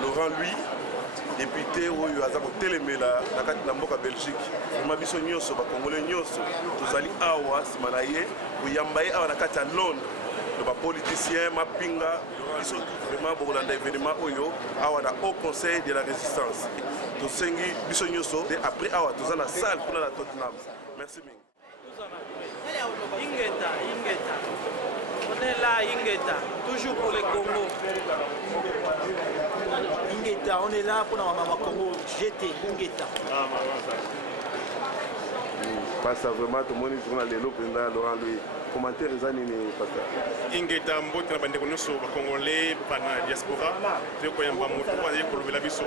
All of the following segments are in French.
Laurent, lui, député oyo aza kotelemela na kati na mboka Belgique. Vraiment biso nyonso ba Congolais nyonso tozali awa sima na ye koyamba ye awa na kati ya Londres. Le politicien mapinga biso vraiment bokolanda événement oyo awa na Haut Conseil de la Résistance. Tosengi biso nyonso et après awa toza na salle pour la Tottenham. Merci mingi. Ingeta. On est là, Ingeta, toujours pour le Congo. Ingeta, on est là pour la Maman Congo, GT, Ingeta. Parce que vraiment, tout le monde est dans les lots, Laurent, lui, commentaire, les années, Ingeta, Mbote, na bande kono so Congolais, pana diaspora, te ko yamba moto ko ali ko lobela biso. En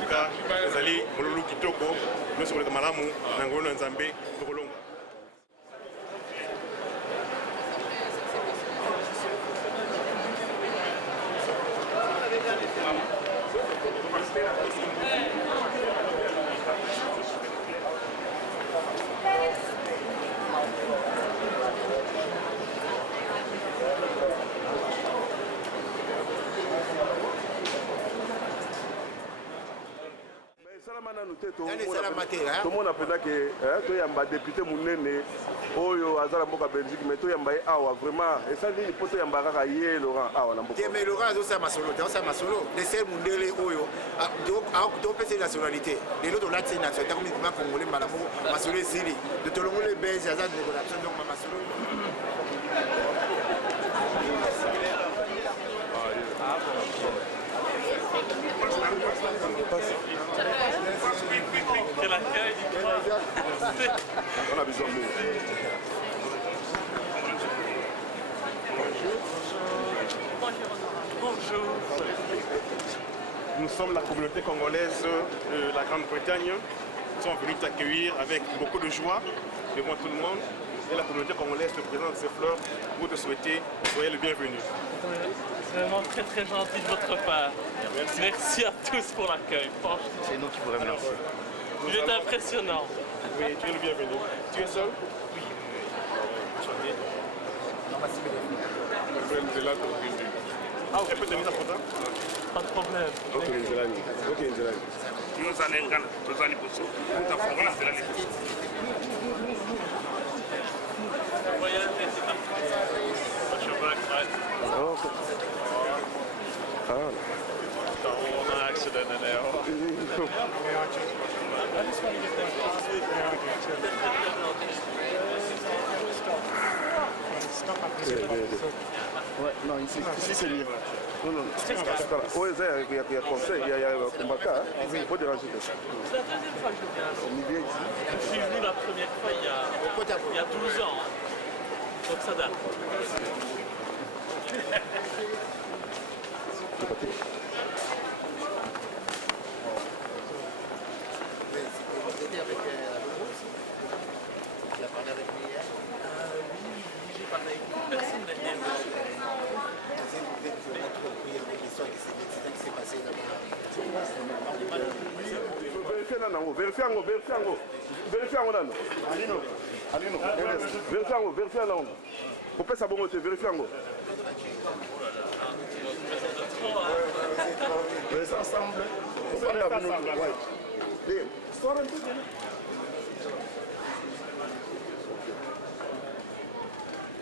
tout cas, ezali molulu kitoko, nous sommes malamu na ngolo nzambe to kolonga. Tout le monde a pensé que tu es député Mounene, Oyo, Azara Mboka Belgique, mais tu es awa vraiment. Et ça dit, il faut que tu aies Laurent awa. Mais Laurent, c'est ma solo. Les seuls Moundele Oyo, donc c'est nationalité. Les autres là, c'est nationalité. Comme il m'a congolais, ma solo est Siri. De tout le monde, les Belges, Azara de l'évolution, donc ma solo. On a besoin de nous. Bonjour. Nous sommes la communauté congolaise de la Grande-Bretagne. Nous sommes venus t'accueillir avec beaucoup de joie devant tout le monde. Et la communauté congolaise te présente ses fleurs pour te souhaiter soyez le bienvenu. C'est vraiment très très gentil de votre part. Merci à tous pour l'accueil. C'est nous qui vous remercions. Il est impressionnant. Oui, tu es le bienvenu. Tu es seul? Oui. Ah, ok, peut-être mis à photo? Pas de problème. Ok, Nzelani. Ok, Nzelani. Nous allons gagner. Nous allons pousser. Nous allons faire la sélection. Oh, ok. Ah. On a un accident in there. Ouais, non, ici c'est mieux. Non, non, oui, il y a conseil, il y a combattant, il faut déranger. C'est la deuxième fois que je viens. Je suis venu la première fois il y a 12 ans. Donc ça date. J'ai parlé avec une personne dernière. Vérifiez faut pas s'abonner, vérifiez en haut. Mais ensemble,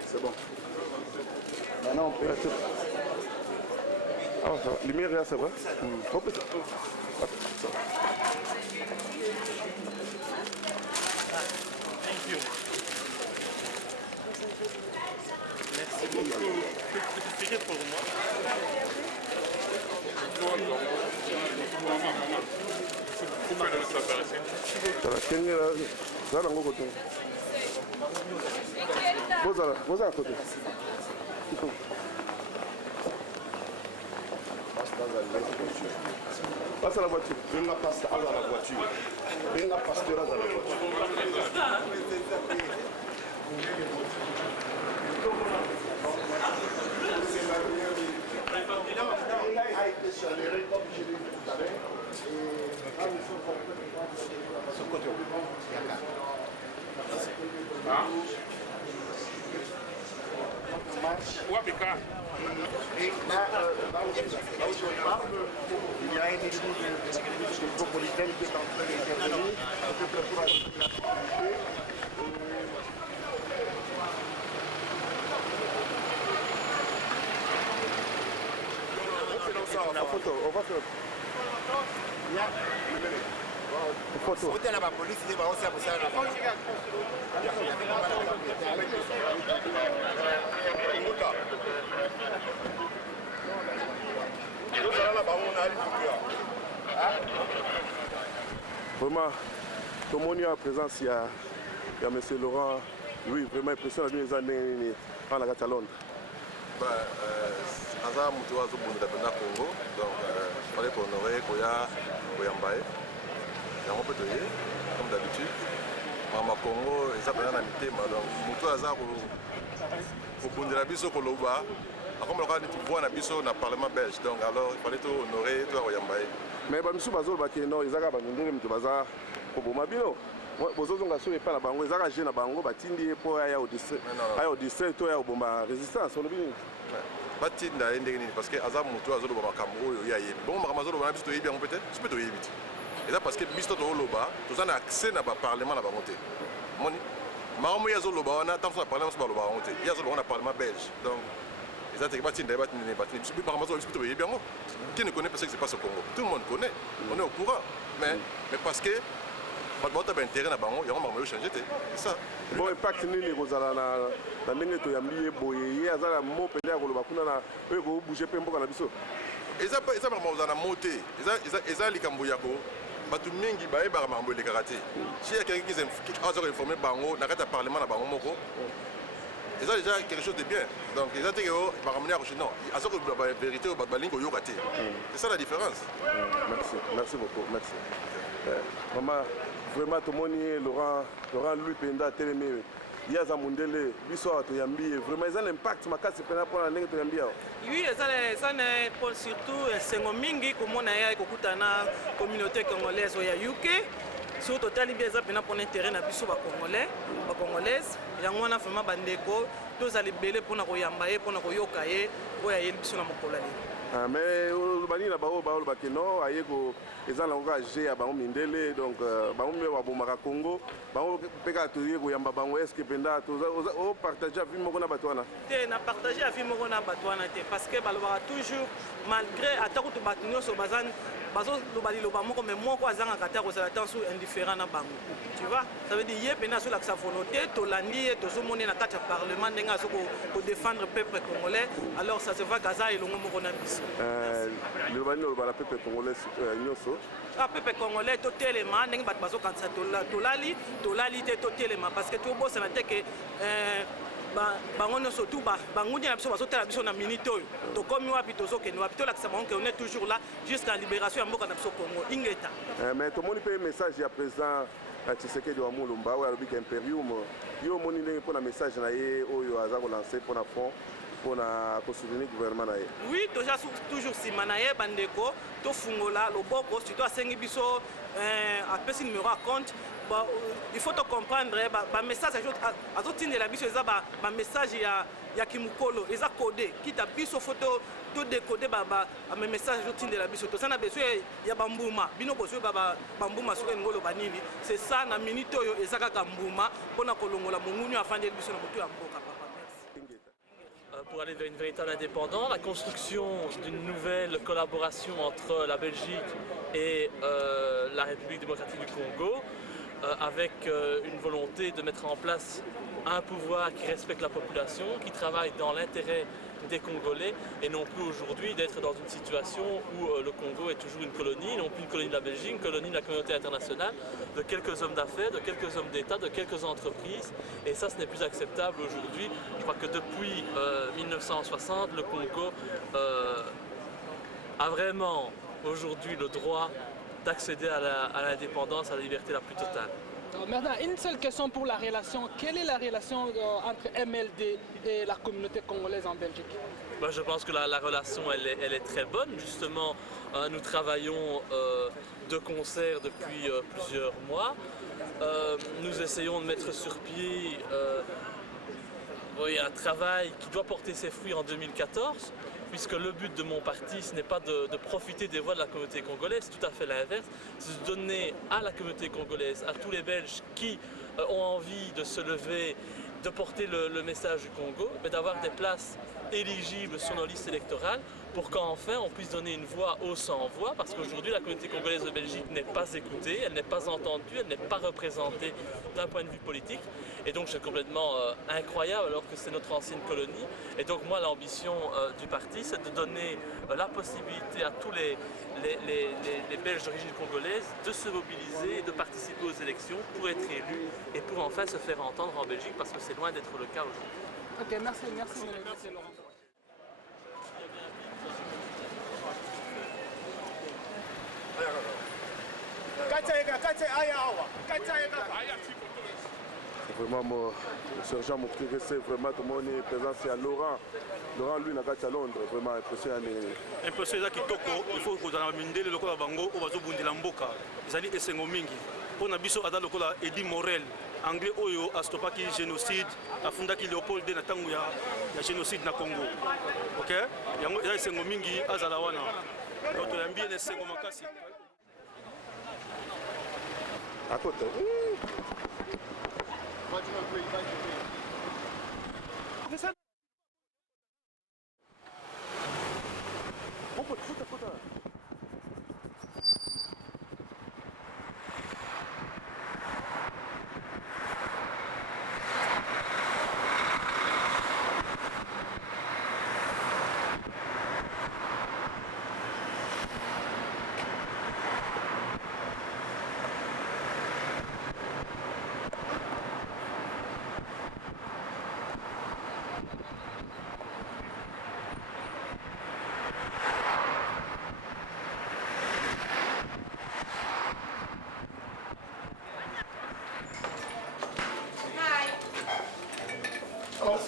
c'est bon. Maintenant, on peut. Ah, ça va. Lumière, c'est vrai. Hop, ça. Thank you. Merci beaucoup. Peux-tu expliquer pour moi? Passe à la voiture. Viens la passe à la voiture. Viens la passe à la voiture. Et là, où on parle, il y a un élu métropolitain qui est en train d'intervenir, peut-être pour la sécurité. On va faire. Hôtel à la police, il va aussi à la police. Vraiment, tout le monde est en présence, il y a M. Laurent, oui, vraiment impressionnant, les années dans la Catalogne. Aza mutu wazo bunda pena Congo, donc fallait qu'on aurait Koya Koyambaye. Yango peut toyer, comme d'habitude. Mama Congo, eza pena na mitema, donc mutu aza ko bundela biso koloba. Comme on voit na biso na parlement belge, donc alors il fallait to honorer to Koyambaye. Mais ba misu bazol ba ke non, ezaka ba ndenge mutu baza ko boma bino. Bozozonga so epa na bango, ezaka je na bango batindi po ya au district. Aya au district to ya oboma résistance, on obini. Batinda ndenge nini parce que aza mutu azoloba makambo oyo ya yebi. Bon makambo azoloba na biso to yebi yango peut-être, tu peux to yebi. Et ça parce que biso to loba, to na accès na ba parlement na bango te. Moni makambo ya zoloba wana tant na parlement so ba loba bango te. Ya zoloba na parlement belge. Donc ils ont batinda batinda batinda. Biso makambo zo biso to yebi yango. Qui ne connaît pas ce qui se passe au Congo? Tout le monde connaît. On est au courant. Mais parce que Batbota a intérêt à Bango, il y a un changé. C'est ça. Bon, impact nini kozala na ndenge to yambi boye ya zala mo pele ko loba kuna na ko bouger pe mboka na biso. Eza vraiment ozana monter. Eza likambo yako. Batu mingi ba eba mambo le karaté. Si il y a quelqu'un qui a informé Bango na kata parlement na Bango moko. Eza déjà quelque chose de bien. Donc eza te ko ba ramener à non. A ce que la vérité au balingo yo raté. C'est ça la différence. Merci beaucoup. Merci. Vraiment tout le monde Laurent Louis Penda Télémé Yaza Mundele biso to yambi vraiment ils ont l'impact makasi pena pour la ndenge to yambi. Oui, ça n'est pas surtout sengo mingi komona ya kokutana communauté congolaise ya UK. Sur total bieza pena pour intérêt na biso ba congolais, ba congolaise. Yango na vraiment bandeko tous ali belé pour na koyamba ye pour na koyoka ye pour ya biso na mokolo ali. Mais bani na bao ba keno ayeko eza la engagé à bango mindele donc bango me wa bomaka Congo bango peka to yeko yamba bango est-ce que penda to o partager film moko na batwana te na partager film moko na batwana te parce que balobaka toujours malgré atako to batunyo so bazan bazo lobali loba moko mais moko azanga kata ko sala tansu indifférent na bango tu vois ça veut dire yé pena sur la volonté to landi to so moni na kata parlement ndenga so ko défendre peuple congolais alors ça se va gaza elongo moko na biso le bani lo bala peuple congolais nyoso peuple congolais to telema ndenge bat bazo kansa tolali te to telema parce que to bossa na te que bango nyonso tout bangundi na biso bazotala biso na minute oyo tokomi wapi tozokende wapi tolakisa bango ke on est toujours là jusqu'à libération ya mboka na biso Congo ingeta. Mais tomoni pe message ya président Tshisekedi wa Mulumba oyo alobiki imperium yo moni ndenge mpona message na ye oyo aza kolancer mpona fond mpona kosoutenir gouvernement na ye. Oui, toujours nsima na ye bandeko tofungola loboko surtout asengi biso apesi numéro ya compte. Il faut comprendre ba message azotindela biso eza ba message ya kimukolo eza codé kita biso photo to décoder ba message azotindela biso to sana besoin ya bambuma bino besoin ba bambuma soki ngolo banini c'est ça na minute oyo eza kaka mbuma pona kolongola mongunyu afandeli biso na moto ya mboka papa. Pour aller vers une véritable indépendance, la construction d'une nouvelle collaboration entre la Belgique et la République démocratique du Congo, avec une volonté de mettre en place un pouvoir qui respecte la population, qui travaille dans l'intérêt des Congolais et non plus aujourd'hui d'être dans une situation où le Congo est toujours une colonie, non plus une colonie de la Belgique, une colonie de la communauté internationale, de quelques hommes d'affaires, de quelques hommes d'État, de quelques entreprises. Et ça, ce n'est plus acceptable aujourd'hui. Je crois que depuis 1960, le Congo a vraiment aujourd'hui le droit d'accéder à l'indépendance, à la liberté la plus totale. Maintenant, une seule question pour la relation. Quelle est la relation entre MLD et la communauté congolaise en Belgique? Je pense que la relation elle est très bonne. Justement, nous travaillons de concert depuis plusieurs mois. Nous essayons de mettre sur pied un travail qui doit porter ses fruits en 2014. Puisque le but de mon parti, ce n'est pas de profiter des voix de la communauté congolaise, c'est tout à fait l'inverse, c'est de donner à la communauté congolaise, à tous les Belges qui ont envie de se lever, de porter le message du Congo, mais d'avoir des places éligibles sur nos listes électorales pour qu'enfin on puisse donner une voix aux sans-voix, parce qu'aujourd'hui la communauté congolaise de Belgique n'est pas écoutée, elle n'est pas entendue, elle n'est pas représentée d'un point de vue politique. Et donc c'est complètement incroyable alors que c'est notre ancienne colonie. Et donc moi l'ambition du parti c'est de donner la possibilité à tous les Belges d'origine congolaise de se mobiliser et de participer aux élections pour être élus et pour enfin se faire entendre en Belgique parce que c'est loin d'être le cas aujourd'hui. Ok, merci Laurent. Vraiment, mon sergent Moukiri, c'est vraiment tout le monde est présent. C'est à Laurent. Laurent, lui, n'a qu'à Londres, vraiment impressionné. Impressionné kitoko, il faut que vous ayez mindé le local bango, ou bazo bundi lamboka. Ils allaient esengo mingi. On a biso ada local Eddie Morel, anglais oyo a stoppaki génocide, a fondaki Léopold de Natangu ya génocide na Congo. Ok? Yango ya esengo mingi azala wana. Donc la mbie esengo makasi. À côté.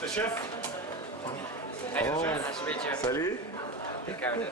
Le chef. Oh, salut. Ricardo.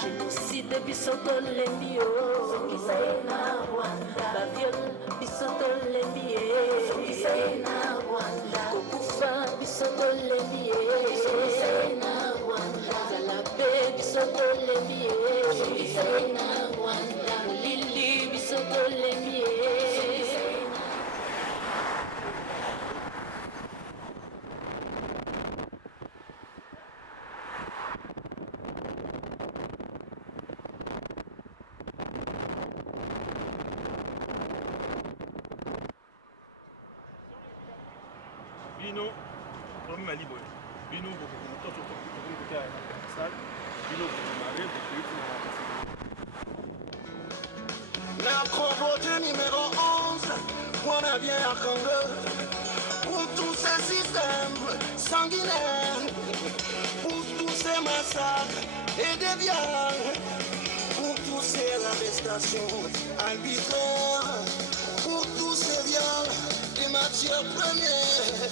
Génocide bisoto lembio, baviol bisoto lembie, kokufa bisoto biso tolembi ye na Rwanda zala pe biso tolembi ye na Rwanda lili biso tolembi ye. Bino, problème à libre. Bino, beaucoup de salle. Bino, La Provoté numéro 11, on a bien à Congo. Pour tous ces systèmes sanguinaires, pour tous ces massacres et déviants, pour tous ces arrestations arbitraires, pour tous ces viols des matières premières.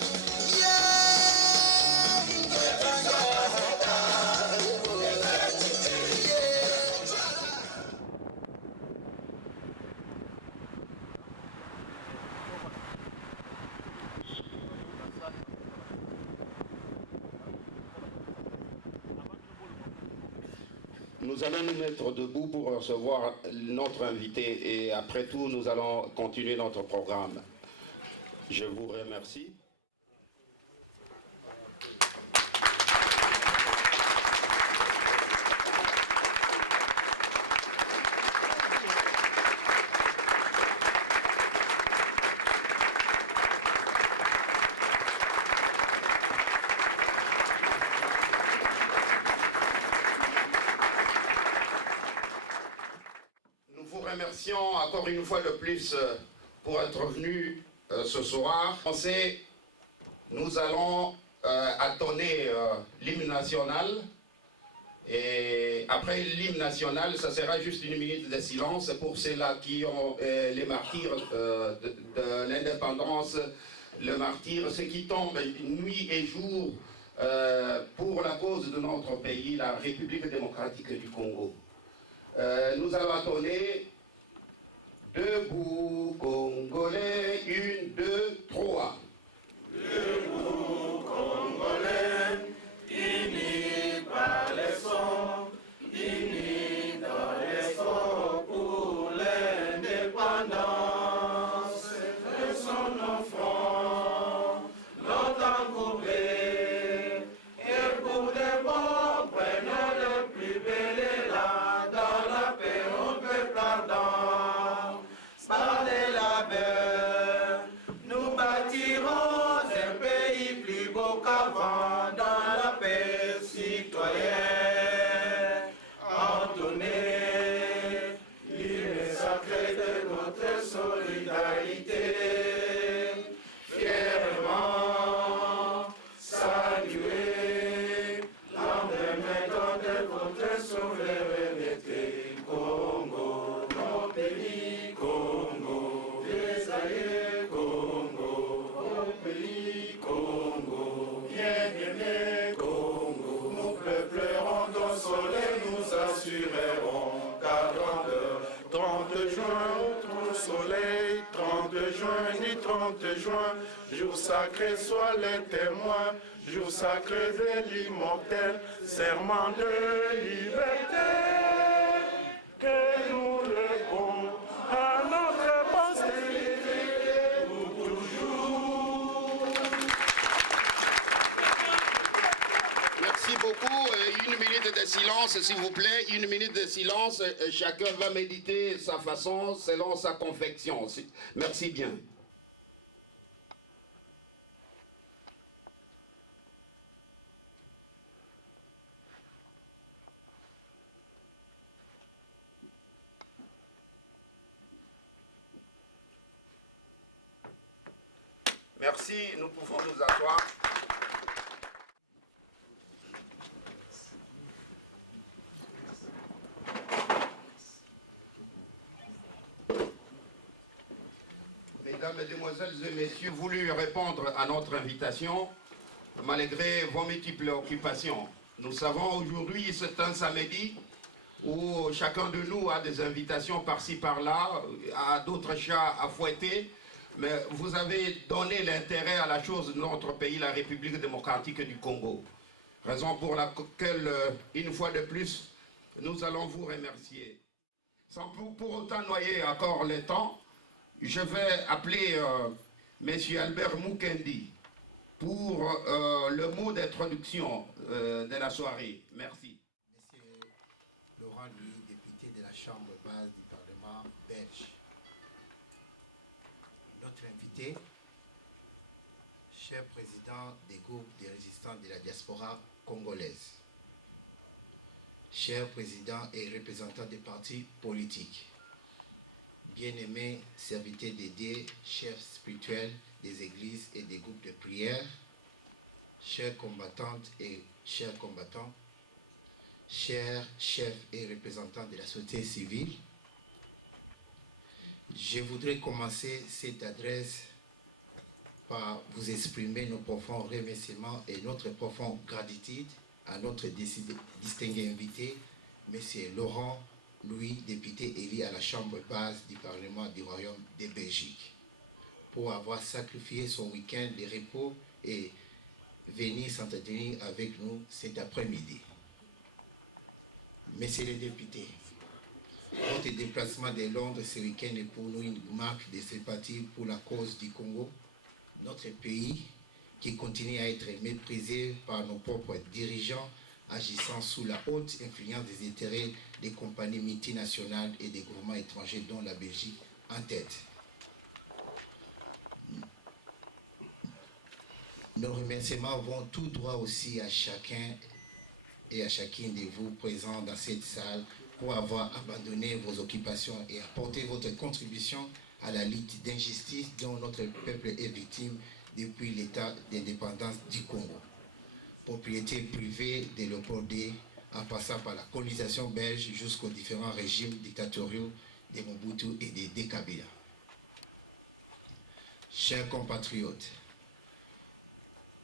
Nous allons nous mettre debout pour recevoir notre invité et après tout, nous allons continuer notre programme. Je vous remercie. Remercions encore une fois de plus pour être venu ce soir. Nous allons entonner l'hymne national et après l'hymne national, ça sera juste une minute de silence pour ceux-là qui ont les martyrs de l'indépendance, le martyr, ceux qui tombent nuit et jour pour la cause de notre pays, la République démocratique du Congo. Nous allons entonner Debout, Congolais, 1, 2, 3. Debout, Congolais, unis par les sons, unis dans l'effort pour l'indépendance. Faisons nos fronts, longtemps courbés, et pour des bons, prenons le plus bel élan, dans la paix on peut pardon. Par les labeurs, nous bâtirons un pays plus beau qu'avant dans la paix citoyenne. Entonnez l'hymne sacré de notre solidarité. Fièrement saluer l'emblème de votre souveraineté. Congo, mon pays, Congo, les alliés, Congo, mon pays, Congo, bien-aimé, Congo, nous pleurerons ton soleil, nous assurerons qu'à grande heure, 30 juin, notre soleil, 30 juin, ni 30 juin, jour sacré soit les témoins, jour sacré de l'immortel, serment de liberté, que nous levons à notre postérité pour toujours. Merci beaucoup. Une minute de silence, s'il vous plaît. Une minute de silence. Chacun va méditer sa façon, selon sa confection. Merci bien. Merci, nous pouvons nous asseoir. Mesdames, Mesdemoiselles et Messieurs, voulu répondre à notre invitation malgré vos multiples occupations. Nous savons aujourd'hui, c'est un samedi où chacun de nous a des invitations par-ci par-là, a d'autres chats à fouetter. mais vous avez donné l'intérêt à la chose de notre pays, la République démocratique du Congo. Raison pour laquelle, une fois de plus, nous allons vous remercier. Sans pour autant noyer encore le temps, je vais appeler M. Albert Mukendi pour le mot d'introduction de la soirée. Merci. Monsieur Laurent Louis, député de la Chambre basse du Parlement belge. Notre invité, cher président des groupes de résistants de la diaspora congolaise, cher président et représentant des partis politiques, bien-aimés serviteurs dédiés, chefs spirituels des églises et des groupes de prière, chères combattantes et chers combattants, chers chefs et représentants de la société civile, je voudrais commencer cette adresse par vous exprimer nos profonds remerciements et notre profonde gratitude à notre distingué invité, M. Laurent Louis, député élu à la Chambre basse du Parlement du Royaume de Belgique, pour avoir sacrifié son week-end de repos et venir s'entretenir avec nous cet après-midi. Messieurs les députés, votre déplacement de Londres ce week-end est pour nous une marque de sympathie pour la cause du Congo, notre pays qui continue à être méprisé par nos propres dirigeants agissant sous la haute influence des intérêts des compagnies multinationales et des gouvernements étrangers dont la Belgique en tête. Nos remerciements vont tout droit aussi à chacun et à chacune de vous présents dans cette salle pour avoir abandonné vos occupations et apporté votre contribution à la lutte d'injustice dont notre peuple est victime depuis l'état d'indépendance du Congo. Propriété privée de l'Opodé en passant par la colonisation belge jusqu'aux différents régimes dictatoriaux de Mobutu et de Kabila. Chers compatriotes,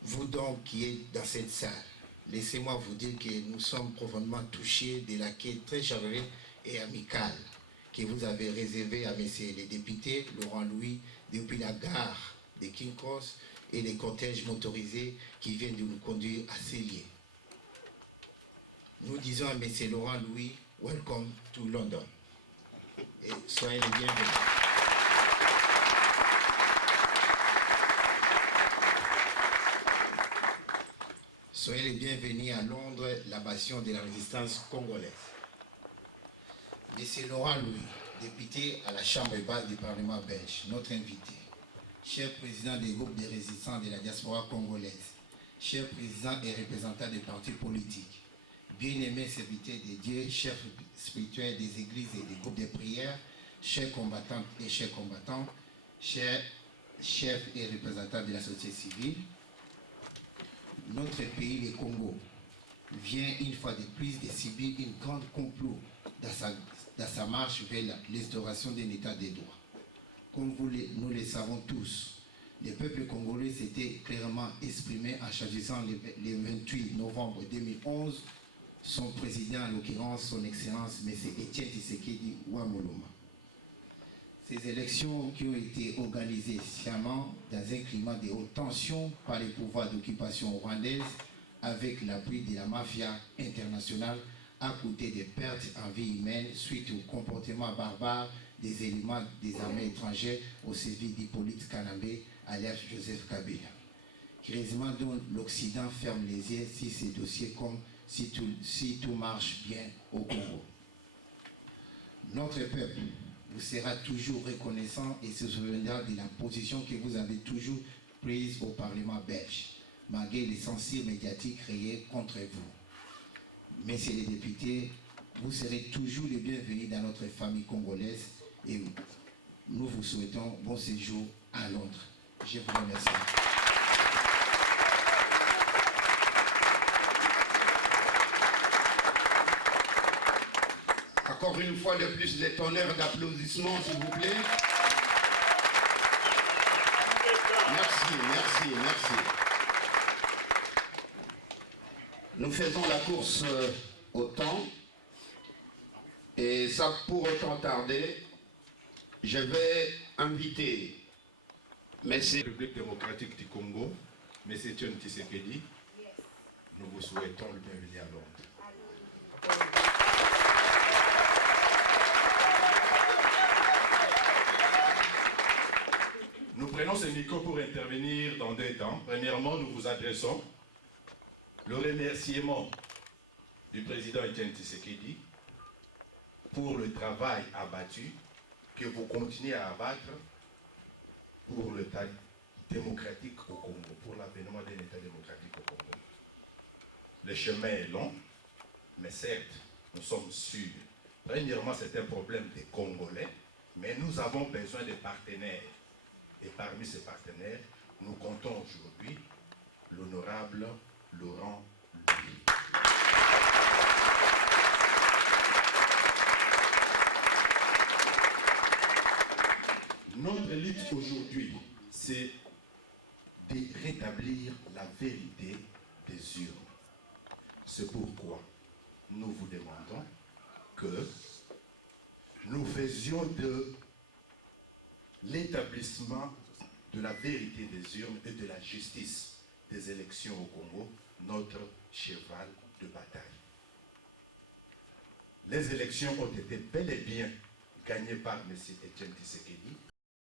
vous donc qui êtes dans cette salle, laissez-moi vous dire que nous sommes profondément touchés de l'accueil très chaleureux et amical que vous avez réservé à messieurs les députés Laurent Louis depuis la gare de King Cross et les cortèges motorisés qui viennent de nous conduire à ces lieux. Nous disons à messieurs Laurent Louis, welcome to London. Et soyez les bienvenus. Soyez les bienvenus à Londres, la bastion de la résistance congolaise. Monsieur Laurent Louis, député à la Chambre basse du Parlement belge, notre invité. Cher président des groupes de résistants de la diaspora congolaise, cher président et représentant des partis politiques, bien-aimés serviteurs de Dieu, chefs spirituels des églises et des groupes de prière, chers combattantes et chers combattants, chers chefs et représentants de la société civile, notre pays, le Congo, vient une fois de plus de subir une grande complot dans sa marche vers l'instauration d'un état de droit. Comme nous le savons tous, le peuple congolais s'était clairement exprimé en choisissant le 28 novembre 2011 son président, en l'occurrence son Excellence M. Etienne Tshisekedi Wamoloma. Ces élections qui ont été organisées sciemment dans un climat de haute tension par les pouvoirs d'occupation rwandaise avec l'appui de la mafia internationale a coûté des pertes en vie humaine suite au comportement barbare des éléments des armées étrangères au service d'Hippolyte Kanambe, alias Joseph Kabila. Curieusement, dont l'Occident ferme les yeux sur ces dossiers comme si tout marche bien au Congo. Notre peuple vous sera toujours reconnaissant et se souviendra de la position que vous avez toujours prise au Parlement belge, malgré les censures médiatiques créées contre vous. Messieurs les députés, vous serez toujours les bienvenus dans notre famille congolaise et nous vous souhaitons bon séjour à Londres. Je vous remercie. Encore une fois de plus, des tonnerres d'applaudissements, s'il vous plaît. Merci, merci, merci. Nous faisons la course au temps. Et sans pour autant tarder, je vais inviter Merci. République démocratique du Congo, M. Etienne Tshisekedi, nous vous souhaitons le bienvenu à Londres. Nous prenons ce micro pour intervenir dans 2 temps. Premièrement, nous vous adressons le remerciement du président Etienne Tshisekedi pour le travail abattu que vous continuez à abattre pour l'État démocratique au Congo, pour l'avènement d'un État démocratique au Congo. Le chemin est long, mais certes, nous sommes sûrs. Premièrement, c'est un problème des Congolais, mais nous avons besoin de partenaires. Et parmi ces partenaires, nous comptons aujourd'hui l'honorable Laurent Louis. Notre lutte aujourd'hui, c'est de rétablir la vérité des urnes. C'est pourquoi nous vous demandons que nous faisions de l'établissement de la vérité des urnes et de la justice des élections au Congo notre cheval de bataille. Les élections ont été bel et bien gagnées par M. Etienne Tshisekedi